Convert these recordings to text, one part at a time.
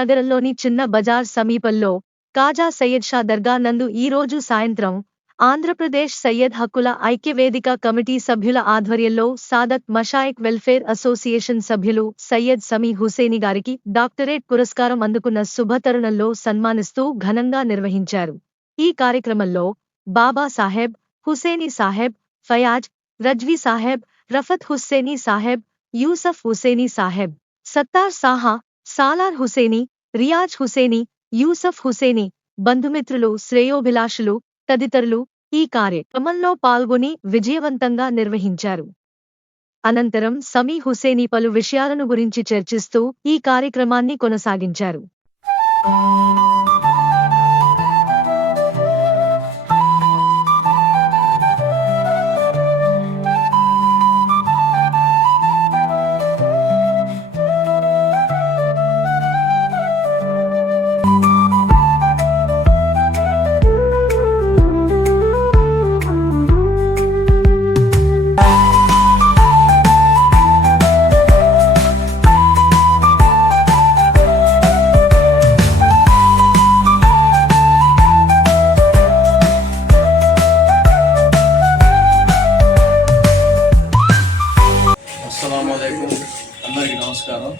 నగరంలోని చిన్న బజార్ సమీపంలో కాజా సయ్యద్ షా దర్గా నందు ఈరోజు సాయంత్రం ఆంధ్రప్రదేశ్ సయ్యద్ హక్కుల ఐక్యవేదిక కమిటీ సభ్యుల ఆధ్వర్యంలో సాదత్ మషాయిక్ వెల్ఫేర్ అసోసియేషన్ సభ్యులు సయ్యద్ సమీ హుసేని గారికి డాక్టరేట్ పురస్కారం అందుకున్న శుభతరుణంలో సన్మానిస్తూ ఘనంగా నిర్వహించారు. ఈ కార్యక్రమంలో బాబా సాహెబ్, హుసేని సాహెబ్, ఫయాజ్, రజ్వీ సాహెబ్, రఫత్ హుస్సేని సాహెబ్, యూసఫ్ హుసేని సాహెబ్, సత్తార్ సాహా, సాలార్ హుసేని, రియాజ్ హుసేని, యూసఫ్ హుసేని, బంధుమిత్రులు, శ్రేయోభిలాషులు తదితరులు ఈ కార్యక్రమంలో పాల్గొని విజయవంతంగా నిర్వహించారు. అనంతరం సమీ హుసేని పలు విషయాలను గురించి చర్చిస్తూ ఈ కార్యక్రమాన్ని కొనసాగించారు. అందరికీ నమస్కారం.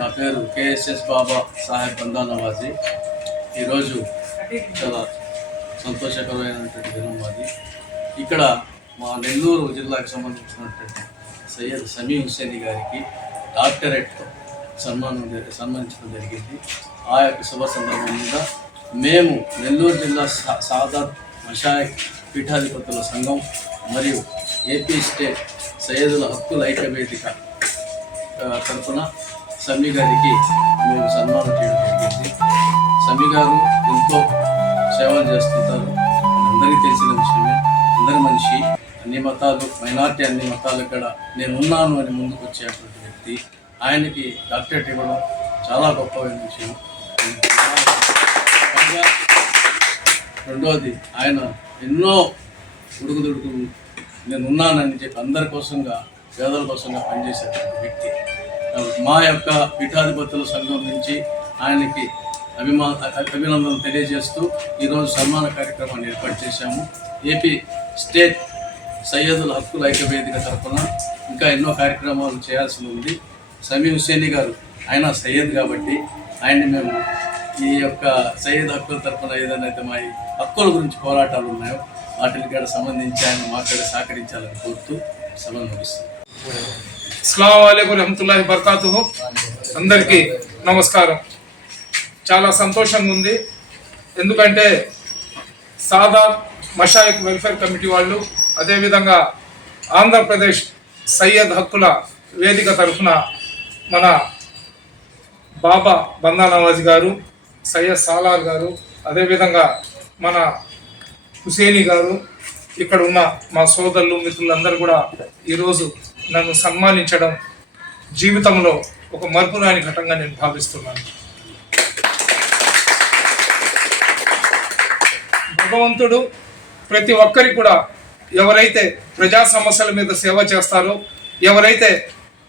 నా పేరు కేఎస్ఎస్ బాబా సాహెబ్ బందా నవాజీ. ఈరోజు చాలా సంతోషకరమైనటువంటి దినం మాది. ఇక్కడ మా నెల్లూరు జిల్లాకు సంబంధించినటువంటి సయ్యద్ సమీ హుసేని గారికి డాక్టరేట్తో సన్మానించడం జరిగింది. ఆ యొక్క శుభ సందర్భం మీద మేము నెల్లూరు జిల్లా సాదత్ మషాయిక్ పీఠాధిపతుల సంఘం మరియు ఏపీ స్టేట్ సయ్యదుల హక్కుల ఐక్యవేదిక తరఫున సమీ గారికి మేము సన్మానం చేయడం జరిగింది. సమీ గారు ఎంతో సేవలు చేస్తుంటారు. అందరికీ తెలిసిన విషయమే. అందరి మనిషి, అన్ని మతాలు, మైనార్టీ అన్ని మతాలు కూడా నేను ఉన్నాను అని ముందుకు వచ్చేటువంటి వ్యక్తి. ఆయనకి డాక్టరేట్ ఇవ్వడం చాలా గొప్పమైన విషయం. రెండవది, ఆయన ఎన్నో ఉడుకుదుడుకు నేను ఉన్నానని చెప్పి అందరి కోసంగా, పేదల కోసంగా పనిచేసేటువంటి వ్యక్తి. మా యొక్క పీఠాధిపతుల సంఘం నుంచి ఆయనకి అభినందనలు తెలియజేస్తూ ఈరోజు సన్మాన కార్యక్రమాన్ని ఏర్పాటు చేశాము. ఏపీ స్టేట్ సయ్యదుల హక్కుల ఐక్యవేదిక తరఫున ఇంకా ఎన్నో కార్యక్రమాలు చేయాల్సి ఉంది. సమీ హుసేని గారు ఆయన సయ్యద్ కాబట్టి ఆయన్ని మేము ఈ యొక్క సయ్యద్ హక్కుల తరఫున ఏదైతే మా హక్కుల గురించి పోరాటాలు ఉన్నాయో వాటికి సంబంధించి ఆయన మాట్లాడి సహకరించాలని కోరుతూ సభను ముగిస్తుంది. అస్సలాము అలైకుం రహమతుల్లాహి బర్కాతుహు. అందరికీ నమస్కారం. చాలా సంతోషంగా ఉంది. ఎందుకంటే సాదత్ మషాయిక్ వెల్ఫేర్ కమిటీ వాళ్ళు, అదేవిధంగా ఆంధ్రప్రదేశ్ సయ్యద్ హక్కుల వేదిక తరఫున మన బాబా బందా నవాజీ గారు, సయ్యద్ సాలార్ గారు, అదేవిధంగా మన హుసేని గారు, ఇక్కడ ఉన్న మా సోదరులు, మిత్రులందరూ కూడా ఈరోజు నన్ను సన్మానించడం జీవితంలో ఒక మరపురాని ఘటంగా నేను భావిస్తున్నాను. భగవంతుడు ప్రతి ఒక్కరికి కూడా ఎవరైతే ప్రజా సమస్యల మీద సేవ చేస్తారో, ఎవరైతే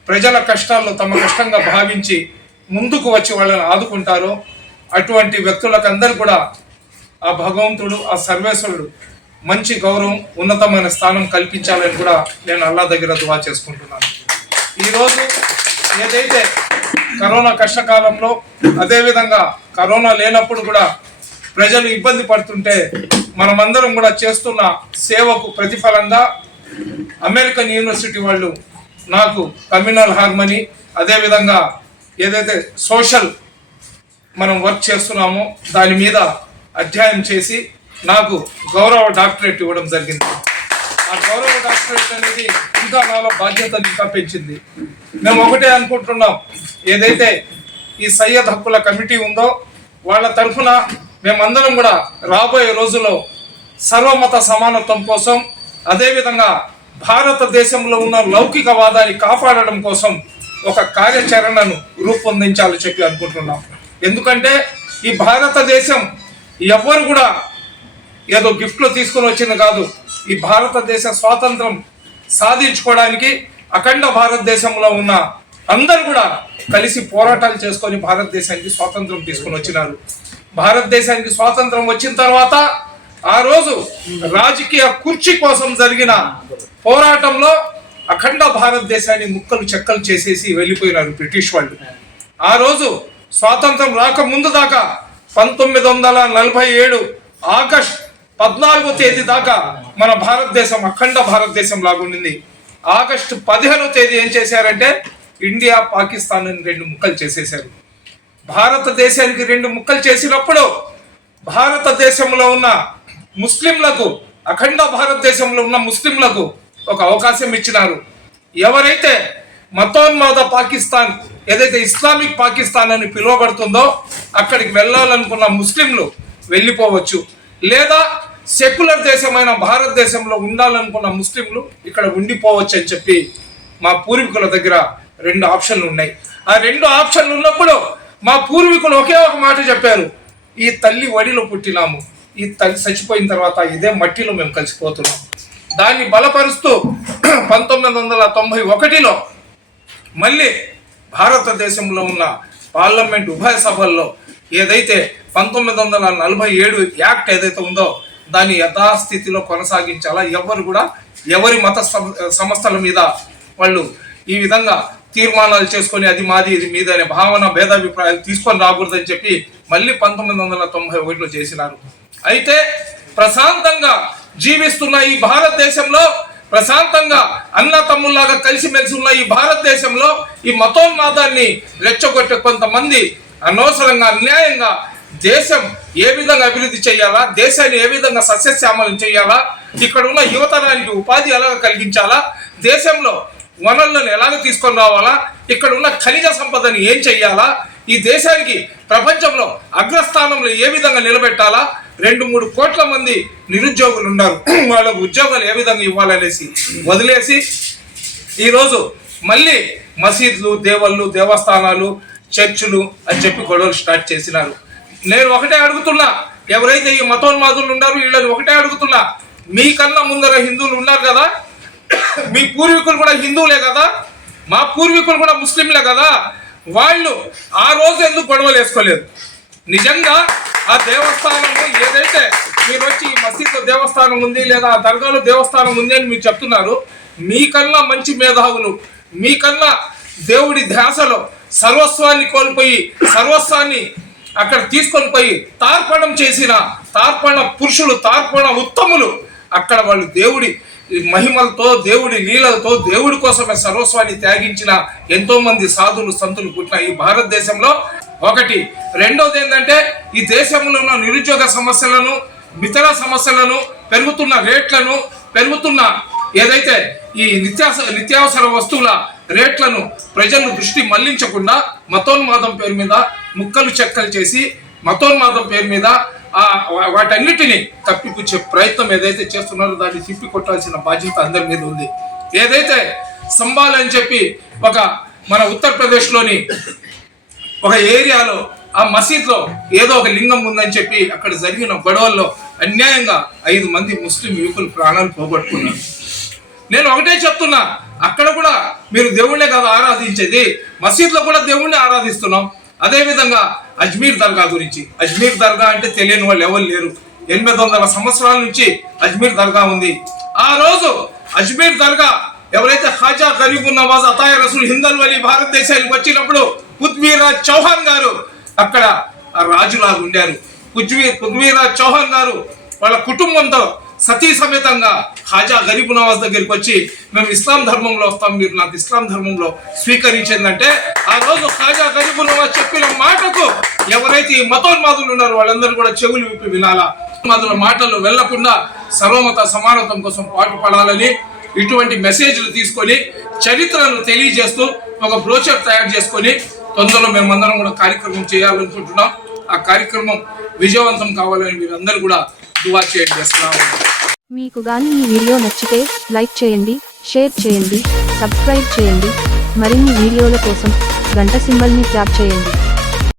ప్రజల కష్టాల్లో తమ కష్టంగా భావించి ముందుకు వచ్చి వాళ్ళని ఆదుకుంటారో అటువంటి వ్యక్తులకు అందరూ కూడా ఆ భగవంతుడు, ఆ సర్వేశ్వరుడు మంచి గౌరవం, ఉన్నతమైన స్థానం కల్పించాలని కూడా నేను అల్లా దగ్గర దువా చేసుకుంటున్నాను. ఈరోజు ఏదైతే కరోనా కష్టకాలంలో, అదేవిధంగా కరోనా లేనప్పుడు కూడా ప్రజలు ఇబ్బంది పడుతుంటే మనమందరం కూడా చేస్తున్న సేవకు ప్రతిఫలంగా అమెరికన్ యూనివర్సిటీ వాళ్ళు నాకు కమ్యూనల్ హార్మనీ, అదేవిధంగా ఏదైతే సోషల్ మనం వర్క్ చేస్తున్నామో దాని మీద అధ్యయనం చేసి నాకు గౌరవ డాక్టరేట్ ఇవ్వడం జరిగింది. ఆ గౌరవ డాక్టరేట్ అనేది ఇంకా నాలో బాధ్యతలు ఇంకా పెంచింది. మేము ఒకటే అనుకుంటున్నాం, ఏదైతే ఈ సయ్యద్ హక్కుల కమిటీ ఉందో వాళ్ళ తరఫున మేమందరం కూడా రాబోయే రోజుల్లో సర్వమత సమానత్వం కోసం, అదేవిధంగా భారతదేశంలో ఉన్న లౌకికవాదాన్ని కాపాడడం కోసం ఒక కార్యాచరణను రూపొందించాలని చెప్పి అనుకుంటున్నాం. ఎందుకంటే ఈ భారతదేశం ఎవ్వరు కూడా ఏదో గిఫ్ట్లో తీసుకొని వచ్చింది కాదు. ఈ భారతదేశ స్వాతంత్రం సాధించుకోవడానికి అఖండ భారతదేశంలో ఉన్న అందరూ కూడా కలిసి పోరాటాలు చేసుకొని భారతదేశానికి స్వాతంత్రం తీసుకొని వచ్చినారు. భారతదేశానికి స్వాతంత్రం వచ్చిన తర్వాత ఆ రోజు రాజకీయ కుర్చీ కోసం జరిగిన పోరాటంలో అఖండ భారతదేశాన్ని ముక్కలు చెక్కలు చేసేసి వెళ్ళిపోయినారు బ్రిటిష్ వాళ్ళు. ఆ రోజు స్వాతంత్రం రాక ముందు దాకా 1947 ఆగస్ట్ 14వ తేదీ దాకా మన భారతదేశం అఖండ భారతదేశం లాగుండింది. ఆగస్టు 15వ తేదీ ఏం చేశారంటే ఇండియా పాకిస్తాన్ రెండు ముక్కలు చేసేశారు. భారతదేశానికి రెండు ముక్కలు చేసినప్పుడు భారతదేశంలో ఉన్న ముస్లింలకు, అఖండ భారతదేశంలో ఉన్న ముస్లింలకు ఒక అవకాశం ఇచ్చినారు. ఎవరైతే మతోన్మాద పాకిస్తాన్, ఏదైతే ఇస్లామిక్ పాకిస్తాన్ అని పిలువబడుతుందో అక్కడికి వెళ్ళాలనుకున్న ముస్లింలు వెళ్ళిపోవచ్చు, లేదా సెక్యులర్ దేశమైన భారతదేశంలో ఉండాలనుకున్న ముస్లింలు ఇక్కడ ఉండిపోవచ్చు అని చెప్పి మా పూర్వీకుల దగ్గర రెండు ఆప్షన్లు ఉన్నాయి. ఆ రెండు ఆప్షన్లు ఉన్నప్పుడు మా పూర్వీకులు ఒకే ఒక మాట చెప్పారు, ఈ తల్లి వడిలో పుట్టినాము, ఈ తల్లి చచ్చిపోయిన తర్వాత ఇదే మట్టిలో మేము కలిసిపోతున్నాం. దాన్ని బలపరుస్తూ 1991లో మళ్ళీ భారతదేశంలో ఉన్న పార్లమెంట్ ఉభయ సభల్లో ఏదైతే 1947 యాక్ట్ ఏదైతే ఉందో దాన్ని యథాస్థితిలో కొనసాగించాలా, ఎవరు కూడా ఎవరి మత సంస్థల మీద వాళ్ళు ఈ విధంగా తీర్మానాలు చేసుకొని అది మాది ఇది మీద అనే భావన భేదాభిప్రాయాలు తీసుకొని రాకూడదని చెప్పి మళ్ళీ 1991లో చేసినారు. అయితే ప్రశాంతంగా జీవిస్తున్న ఈ భారతదేశంలో, ప్రశాంతంగా అన్న తమ్ముల్లాగా కలిసిమెలిసి ఉన్న ఈ భారతదేశంలో ఈ మతోన్మాదాన్ని రెచ్చగొట్టే కొంతమంది అనవసరంగా అన్యాయంగా దేశం ఏ విధంగా అభివృద్ధి చేయాలా, దేశాన్ని ఏ విధంగా సస్యశ్యామలం చేయాలా, ఇక్కడ ఉన్న యువతరానికి ఉపాధి ఎలాగ కలిగించాలా, దేశంలో వనరులను ఎలాగ తీసుకొని రావాలా, ఇక్కడ ఉన్న ఖనిజ సంపదని ఏం చెయ్యాలా, ఈ దేశానికి ప్రపంచంలో అగ్రస్థానంలో ఏ విధంగా నిలబెట్టాలా, 2-3 కోట్ల మంది నిరుద్యోగులు ఉన్నారు, వాళ్ళకు ఉద్యోగాలు ఏ విధంగా ఇవ్వాలనేసి వదిలేసి ఈరోజు మళ్ళీ మసీదులు, దేవుళ్ళు, దేవస్థానాలు, చర్చిలు అని చెప్పి గొడవలు స్టార్ట్ చేసినారు. నేను ఒకటే అడుగుతున్నా, ఎవరైతే ఈ మతోన్మాదులు ఉన్నారో వీళ్ళని ఒకటే అడుగుతున్నా, మీకన్నా ముందర హిందువులు ఉన్నారు కదా, మీ పూర్వీకులు కూడా హిందువులే కదా, మా పూర్వీకులు కూడా ముస్లింలే కదా, వాళ్ళు ఆ రోజు ఎందుకు గొడవలు వేసుకోలేదు? నిజంగా ఆ దేవస్థానం ఏదైతే మీరు వచ్చి మసీదు దేవస్థానం ఉంది లేదా దర్గాలో దేవస్థానం ఉంది అని మీరు చెప్తున్నారు, మీకన్నా మంచి మేధావులు, మీకన్నా దేవుడి ధ్యాసలో సర్వస్వాన్ని కోల్పోయి సర్వస్వాన్ని అక్కడ తీసుకొని పోయి తార్పణం చేసిన తార్పణ పురుషులు, తార్పణ ఉత్తములు, అక్కడ వాళ్ళు దేవుడి మహిమలతో, దేవుడి లీలలతో, దేవుడి కోసమే సర్వస్వాన్ని త్యాగించిన ఎంతో మంది సాధులు, సంతులు పుట్టిన ఈ భారతదేశంలో ఒకటి. రెండోది ఏంటంటే ఈ దేశంలో ఉన్న నిరుద్యోగ సమస్యలను, ఇతర సమస్యలను, పెరుగుతున్న రేట్లను, పెరుగుతున్న ఏదైతే ఈ నిత్యావసర వస్తువుల రేట్లను ప్రజలు దృష్టి మళ్లించకుండా మతోన్మాదం పేరు మీద ముక్కలు చెక్కలు చేసి మతోన్మాదం పేరు మీద వాటన్నిటిని తప్పిపుచ్చే ప్రయత్నం ఏదైతే చేస్తున్నారో దాన్ని తిప్పి కొట్టాల్సిన బాధ్యత అందరి మీద ఉంది. ఏదైతే సంబాల్ అని చెప్పి ఒక మన ఉత్తరప్రదేశ్లోని ఒక ఏరియాలో ఆ మసీద్లో ఏదో ఒక లింగం ఉందని చెప్పి అక్కడ జరిగిన గొడవల్లో అన్యాయంగా 5 మంది ముస్లిం యువకులు ప్రాణాలు పోగొట్టుకున్నారు. నేను ఒకటే చెప్తున్నా, అక్కడ కూడా మీరు దేవుణ్ణే కదా ఆరాధించేది, మసీద్లో కూడా దేవుణ్ణి ఆరాధిస్తున్నాం. అదేవిధంగా అజ్మీర్ దర్గా గురించి, అజ్మీర్ దర్గా అంటే తెలియని వాళ్ళు ఎవరు లేరు. 800 సంవత్సరాల నుంచి అజ్మీర్ దర్గా ఉంది. ఆ రోజు అజ్మీర్ దర్గా ఎవరైతే ఖాజా గరీబున్ నవాజ్ అతాయ రసూల్ హిందల్ వలి భారతదేశానికి వచ్చినప్పుడు పృథ్వీరాజ్ చౌహాన్ గారు అక్కడ రాజులాగా ఉండారు. పృథ్వీరాజ్ చౌహాన్ గారు వాళ్ళ కుటుంబంతో సతీ సమేతంగా ఖాజా గరీబ్ నవాజ్ దగ్గరికి వచ్చి మేము ఇస్లాం ధర్మంలో వస్తాం, మీరు నాకు ఇస్లాం ధర్మంలో స్వీకరించిందంటే ఆ రోజు ఖాజా గరీబ్ నవాజ్ చెప్పిన మాటకు ఎవరైతే ఈ మతోన్మాదులు ఉన్నారో వాళ్ళందరూ కూడా చెవులు విప్పి వినాలా. మతోన్మాదుల మాటలు వెళ్లకుండా సర్వమత సమానత్వం కోసం పాటుపడాలని ఇటువంటి మెసేజ్లు తీసుకొని చరిత్రను తెలియజేస్తూ ఒక బ్రోచర్ తయారు చేసుకొని తొందరలో మేమందరం కూడా కార్యక్రమం చేయాలనుకుంటున్నాం. ఆ కార్యక్రమం విజయవంతం కావాలని మీరందరూ కూడా దువా చేయండి. మీకు గాని ఈ వీడియో నచ్చితే లైక్ చేయండి, షేర్ చేయండి, సబ్స్క్రైబ్ చేయండి. మరిన్ని వీడియోల కోసం గంట సింబల్ని ట్యాప్ చేయండి.